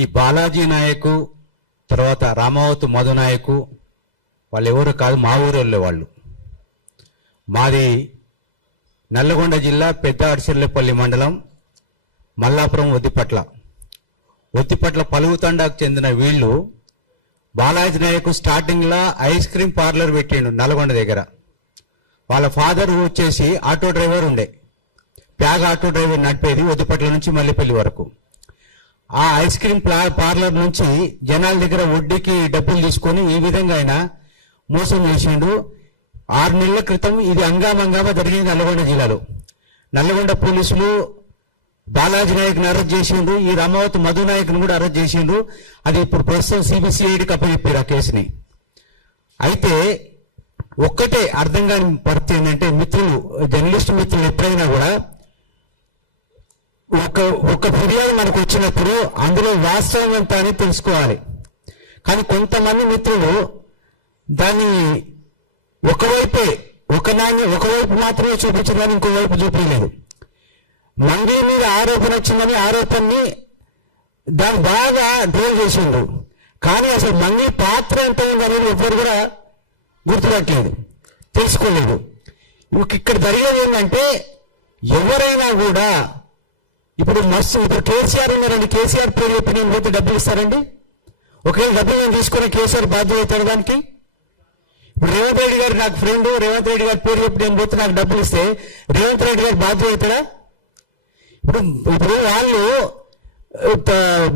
ఈ బాలాజీ నాయకు తర్వాత రామావతు మధు నాయకు వాళ్ళు ఎవరు కాదు, మా ఊరు వాళ్ళు. మాది నల్లగొండ జిల్లా పెద్ద అడిసెర్లపల్లి మండలం మల్లాపురం ఒత్తిపట్ల పలువు తండాకు చెందిన వీళ్ళు బాలాజీ నాయకు స్టార్టింగ్లో ఐస్ క్రీమ్ పార్లర్ పెట్టిండు నల్గొండ దగ్గర. వాళ్ళ ఫాదర్ వచ్చేసి ఆటో డ్రైవర్ ఉండే, ప్యాగ ఆటో డ్రైవర్ నడిపేది ఒత్తిపట్ల నుంచి మల్లెపల్లి వరకు. ఆ ఐస్ క్రీమ్ పార్లర్ నుంచి జనాల దగ్గర వడ్డీకి డబ్బులు తీసుకొని ఈ విధంగా ఆయన మోసం చేసిండు. 6 నెలల క్రితం ఇది హంగామా జరిగింది నల్గొండ జిల్లాలో. నల్గొండ పోలీసులు బాలాజీ నాయక్ని అరెస్ట్ చేసిండ్రు, ఈ రామావత్ మధు నాయక్ని కూడా అరెస్ట్ చేసిండ్రు. అది ఇప్పుడు ప్రస్తుతం సిబిసిఐడికి అప్పచెప్పారు ఆ కేసుని. అయితే ఒక్కటే అర్థం కాని పరిస్థితి ఏంటంటే, మిత్రులు జర్నలిస్ట్ మిత్రులు ఎప్పుడైనా కూడా ఒక ఫిర్యాదు మనకు వచ్చినప్పుడు అందులో వాస్తవం ఎంత అని తెలుసుకోవాలి. కానీ కొంతమంది మిత్రులు దాన్ని ఒకవైపు మాత్రమే చూపించడానికి ఇంకోవైపు చూపించలేదు. మంగళ మీద ఆరోపణ వచ్చిందని ఆరోపణని దాన్ని బాగా డ్రోల్ చేసిండ్రు. కానీ అసలు మంగళ పాత్ర ఎంత ఉంది అనేది ఎవ్వరు కూడా గుర్తుపట్టలేదు, తెలుసుకోలేదు. ఇక్కడ జరిగేది ఏంటంటే, ఎవరైనా కూడా ఇప్పుడు కేసీఆర్ ఉన్నారండి, కేసీఆర్ పేరు చెప్పి నేను పోతే డబ్బులు ఇస్తారండి? ఒకవేళ డబ్బులు నేను తీసుకుని కేసీఆర్ బాధ్యత అవుతాడు దానికి? ఇప్పుడు రేవంత్ రెడ్డి గారు నాకు ఫ్రెండ్, రేవంత్ రెడ్డి గారి పేరు చెప్పి నేను పోతే నాకు డబ్బులు ఇస్తే రేవంత్ రెడ్డి గారు బాధ్యత అవుతాడా? ఇప్పుడు వాళ్ళు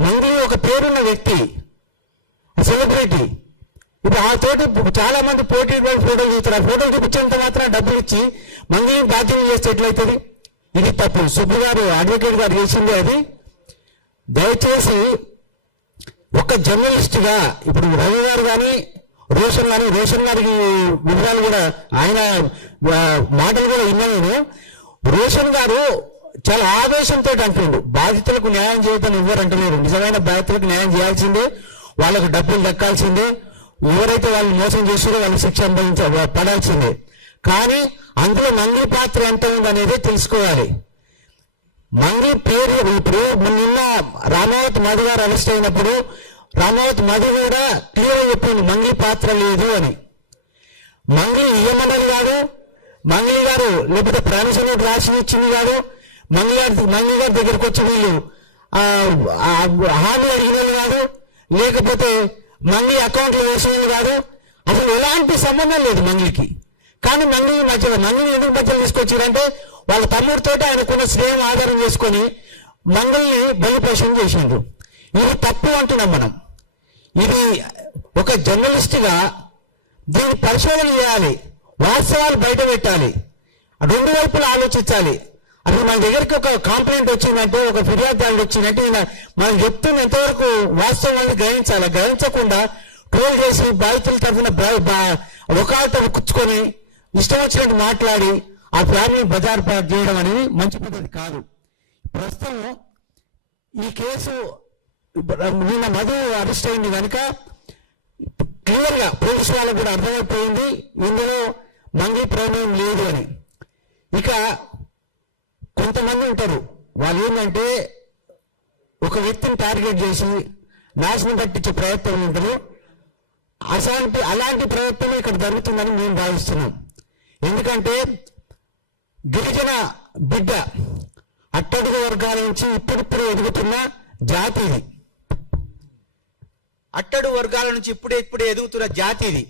మంగళి ఒక పేరున్న వ్యక్తి, సెలబ్రిటీ. ఇప్పుడు ఆ తోటి చాలా మంది పోటీ ఫోటోలు చూస్తారు. ఆ ఫోటోలు చూపించేంత మాత్రం డబ్బులు ఇచ్చి మంగళిని బాధ్యత చేస్తే ఎట్లయితుంది? ఇది తప్పు. సుబ్బు గారు అడ్వకేట్ గారు చేసింది అది. దయచేసి ఒక జర్నలిస్ట్గా ఇప్పుడు రవి గారు కానీ రోషన్ గారికి వివరాలు కూడా ఆయన మాటలు కూడా విన్నాను. రోషన్ గారు చాలా ఆవేశంతో అంటుండు, బాధితులకు న్యాయం చేయడం ఇవ్వరంటున్నారు. నిజమైన బాధితులకు న్యాయం చేయాల్సిందే, వాళ్ళకు డబ్బులు దక్కాల్సిందే, ఎవరైతే వాళ్ళు మోసం చేస్తారో వాళ్ళు శిక్ష పడాల్సిందే. కానీ అందులో మంగళి పాత్ర ఎంత ఉందనేది తెలుసుకోవాలి. మంగళి పేరు ఇప్పుడు నిన్న రామావత్ మధు గారు అరెస్ట్ అయినప్పుడు రామావత్ మధు కూడా క్లియర్ చెప్పింది మంగళి పాత్ర లేదు అని. మంగళి ఇయ్యమన్నది కాదు, మంగళి గారు లేకపోతే ప్రాణశంకర్ రాసి ఇచ్చింది కాదు, మంగళి గారి దగ్గరకు వచ్చి వీళ్ళు హామీ అడిగినది కాదు, లేకపోతే మంగళి అకౌంట్లో వేసినది కాదు. అసలు ఎలాంటి సంబంధం లేదు మంగళికి. కానీ మంగళి ఎందుకు మధ్యలో తీసుకొచ్చారంటే, వాళ్ళ తమ్ముడితోటి ఆయనకున్న స్నేహం ఆధారం చేసుకొని మంగళిని బలిపోషణ చేసిండ్రు. ఇది తప్పు అంటున్నాం మనం. ఇది ఒక జర్నలిస్ట్గా దీన్ని పరిశోధన చేయాలి, వాస్తవాలు బయట పెట్టాలి, రెండు వైపులు ఆలోచించాలి. అసలు మన దగ్గరికి ఒక కంప్లైంట్ వచ్చిందంటే, ఒక ఫిర్యాదు వచ్చిందంటే మనం చెప్తున్న ఎంతవరకు వాస్తవాన్ని గ్రహించాలి. గ్రహించకుండా ట్రోల్ చేసి బాధితుల తరఫున ఒకళ్ళతో కూర్చుకొని ఇష్టం వచ్చినట్టు మాట్లాడి ఆ ఫ్యామిలీ బజార్ పాటు చేయడం అనేది మంచి పద్ధతి కాదు. ప్రస్తుతం ఈ కేసు నిన్న మధు అరెస్ట్ అయింది కనుక క్లియర్గా పోలీసు వాళ్ళకు కూడా అర్థమైపోయింది ఇందులో మంగళి ప్రమేయం లేదు అని. ఇక కొంతమంది ఉంటారు, వాళ్ళు ఏంటంటే ఒక వ్యక్తిని టార్గెట్ చేసి నాశనం పట్టించే ప్రయత్నం ఉంటారు. అలాంటి ప్రయత్నం ఇక్కడ జరుగుతుందని మేము భావిస్తున్నాం. ఎందుకంటే గిరిజన బిడ్డ అట్టడుగు వర్గాల నుంచి ఇప్పుడిప్పుడు ఎదుగుతున్న జాతి ఇది. అట్టడుగు వర్గాల నుంచి ఇప్పుడే ఎదుగుతున్న జాతి ఇది.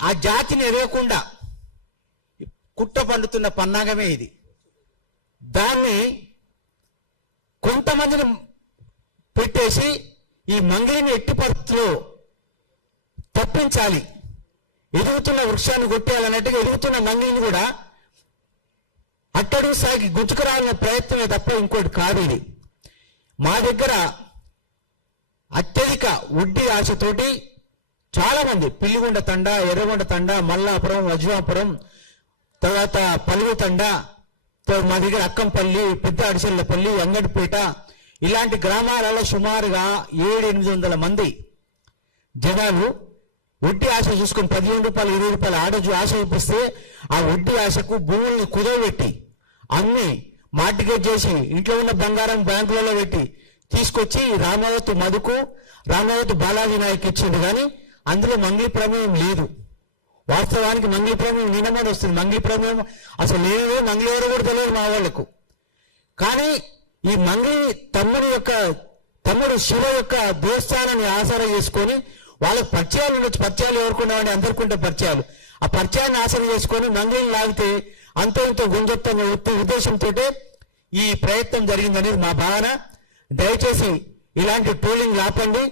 ఆ జాతిని ఎదగకుండా కుట్ర పండుతున్న పన్నాగమే ఇది. దాన్ని కొంతమందిని పెట్టేసి ఈ మంగళిని ఎట్టి పరిస్థితుల్లో తప్పించాలి, ఎదుగుతున్న వృక్షాన్ని కొట్టేయాలన్నట్టుగా ఎదుగుతున్న మంగళిని కూడా అట్టడుగు సాగి గుంజుకురావాలన్న ప్రయత్నమే తప్ప ఇంకోటి కాదు ఇది. మా దగ్గర అత్యధిక వడ్డీ ఆశతోటి చాలా మంది పిల్లిగొండ తండా, ఎర్రగొండ తండా, మల్లాపురం, వజ్రాపురం, తర్వాత పలువు తండా, మా దగ్గర అక్కంపల్లి, పెద్ద అడిసెల్లపల్లి, అంగడిపేట ఇలాంటి గ్రామాలలో సుమారుగా 700-800 మంది జనాలు వడ్డీ ఆశ చూసుకొని 15 రూపాయలు 20 రూపాయలు ఆడజు ఆశ చూపిస్తే ఆ వడ్డీ ఆశకు భూముల్ని కుదవబెట్టి అన్ని మార్టిగేజ్ చేసి ఇంట్లో ఉన్న బంగారం బ్యాంకులలో పెట్టి తీసుకొచ్చి రామావతి మధుకు రామావతి బాలాజీ నాయక్ ఇచ్చిండు, కానీ అందులో మంగళి ప్రమేయం లేదు. వాస్తవానికి మంగళి ప్రమేయం నిన్నమని వస్తుంది. మంగళి ప్రమేయం అసలు లేదు, మంగళి ఎవరో కూడా తెలియదు మా వాళ్ళకు. కానీ ఈ మంగళి తమ్ముడు శివ యొక్క దేవస్థానాన్ని ఆసరా చేసుకొని వాళ్ళకి పరిచయాలు ఉండొచ్చు. పరిచయాలు ఎవరుకున్నామని అందరికుంటే పరిచయాలు, ఆ పరిచయాన్ని ఆసరా చేసుకొని మంగళిని లాగితే అంతో ఇంతో గుంజెత్తన్న ఉద్దేశంతో ఈ ప్రయత్నం జరిగిందనేది మా భావన. దయచేసి ఇలాంటి ట్రోలింగ్ ఆపండి.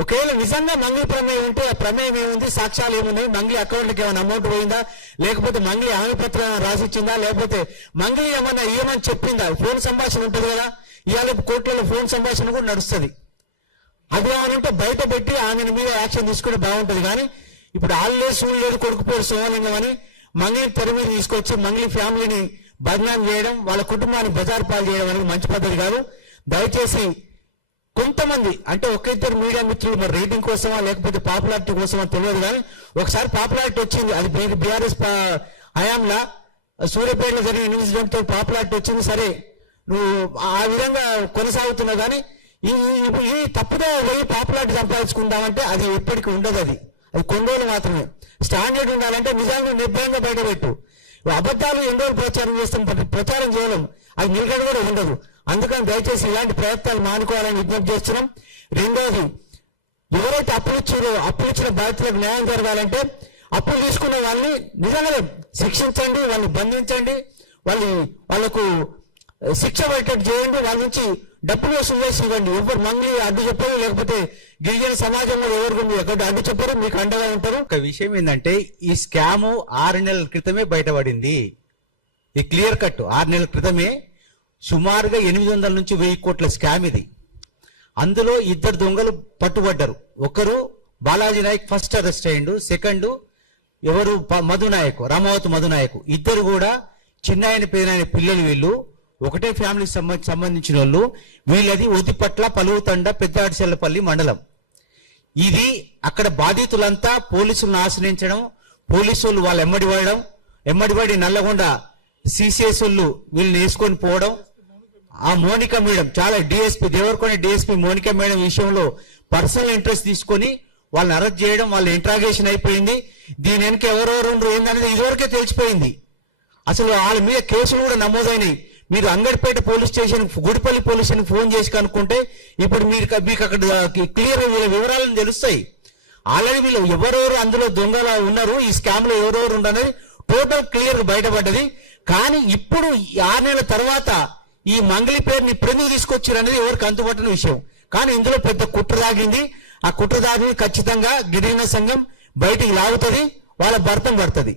ఒకవేళ నిజంగా మంగళి ప్రమేయం ఉంటే ఆ ప్రమేయం ఏముంది, సాక్ష్యాలు ఏమున్నాయి, మంగళి అకౌంట్కి ఏమైనా అమౌంట్ పోయిందా, లేకపోతే మంగళి హామీ పత్రం రాసిచ్చిందా, లేకపోతే మంగళి ఏమన్నా ఏమని చెప్పిందా? ఫోన్ సంభాషణ ఉంటుంది కదా, ఇవాళ కోర్టులలో ఫోన్ సంభాషణ కూడా నడుస్తుంది. అది ఏమనంటే బయట పెట్టి ఆమె మీద యాక్షన్ తీసుకుంటే బాగుంటుంది. కానీ ఇప్పుడు ఆల్లేదు సూళ్ళు లేదు కొడుకు పేరు శివలింగం అని మంగళి తెర మీద తీసుకొచ్చి మంగళి ఫ్యామిలీని బదనాం చేయడం, వాళ్ళ కుటుంబాన్ని బజారు పాలు చేయడం అనేది మంచి పద్ధతి కాదు. దయచేసి కొంతమంది అంటే ఒక ఇద్దరు మీడియా మిత్రులు మరి రేటింగ్ కోసమా లేకపోతే పాపులారిటీ కోసమా తెలియదు, కానీ ఒకసారి పాపులారిటీ వచ్చింది. అది బీఆర్ఎస్ హయాంలా సూర్యాపేటలో జరిగిన ఇన్సిడెంట్ తో పాపులారిటీ వచ్చింది. సరే నువ్వు ఆ విధంగా కొనసాగుతున్నావు, కానీ ఈ తప్పుదో పోయి పాపులారిటీ సంపాదించుకుందామంటే అది ఎప్పటికీ ఉండదు. అది కొన్ని రోజులు మాత్రమే. స్టాండర్డ్ ఉండాలంటే నిజంగా నిర్భయంగా బయటపెట్టు. అబద్ధాలు ఎన్ని రోజులు ప్రచారం చేస్తాం, ప్రచారం చేయడం అది నిలకడ కూడా ఉండదు. అందుకని దయచేసి ఇలాంటి ప్రయత్నాలు మానుకోవాలని విజ్ఞప్తి చేస్తున్నాం. రెండోది, ఎవరైతే అప్పులిచ్చిన బాధితులకు న్యాయం జరగాలంటే అప్పులు తీసుకున్న వాళ్ళని నిజంగా శిక్షించండి, వాళ్ళని బంధించండి, వాళ్ళకు శిక్ష పడేటట్టు చేయండి, వాళ్ళ నుంచి డబ్బులు వసూలు చేసి ఇవ్వండి. ఎవరు మంగళి అడ్డు చెప్పరు, లేకపోతే గిరిజన సమాజంలో ఎవరు ఎక్కడ అడ్డు చెప్పరు, మీకు అండగా ఉంటారు. ఒక విషయం ఏంటంటే ఈ స్కామ్ 6 నెలల క్రితమే బయటపడింది. ఇది క్లియర్ కట్. 6 నెలల క్రితమే సుమారుగా 800 నుంచి 1000 కోట్ల స్కామ్ ఇది. అందులో 2 దొంగలు పట్టుబడ్డారు. ఒకరు బాలాజీ నాయక్ ఫస్ట్ అరెస్ట్ అయ్యిండు, సెకండ్ ఎవరు మధునాయక్, రామావతి మధునాయక్. ఇద్దరు కూడా చిన్నాయన పేరైన పిల్లలు. వీళ్ళు ఒకటే ఫ్యామిలీకి సంబంధించిన వాళ్ళు. వీళ్ళది ఒదిపట్ల పలువుతండ పెద్దాడిచెల్లపల్లి మండలం. ఇది అక్కడ బాధితులంతా పోలీసులను ఆశ్రయించడం, పోలీసులు వాళ్ళు ఎమ్మడిపడి నల్లగొండ సిసిఎస్ వాళ్ళు వీళ్ళని వేసుకొని పోవడం. ఆ మోనికా మేడం చాలా DSP Devarakonda DSP Monika madam విషయంలో పర్సనల్ ఇంట్రెస్ట్ తీసుకొని వాళ్ళని అరెస్ట్ చేయడం, వాళ్ళ ఇంట్రాగేషన్ అయిపోయింది. దీని వెనక ఎవరెవరు ఏందనేది ఇదివరకే తెలిసిపోయింది. అసలు వాళ్ళ మీద కేసులు కూడా నమోదైనాయి. మీరు Angadipeta police station, Gudipalli police station phone చేసి కనుక్కుంటే ఇప్పుడు మీకు అక్కడ క్లియర్ వీళ్ళ వివరాలను తెలుస్తాయి. ఆల్రెడీ వీళ్ళు ఎవరెవరు అందులో దొంగలు ఉన్నారు, ఈ స్కామ్ లో ఎవరెవరు ఉండనేది టోటల్ క్లియర్ బయటపడ్డది. కానీ ఇప్పుడు 6 నెలల తర్వాత ఈ మంగళి పేరుని ఇప్పుడు ఎందుకు తీసుకొచ్చారు అనేది ఎవరికి అంతుపట్టిన విషయం. కానీ ఇందులో పెద్ద కుట్ర దాగింది. ఆ కుట్ర దాగి ఖచ్చితంగా గిరిజన సంఘం బయటికి లాగుతుంది, వాళ్ళ భర్తం పడుతుంది.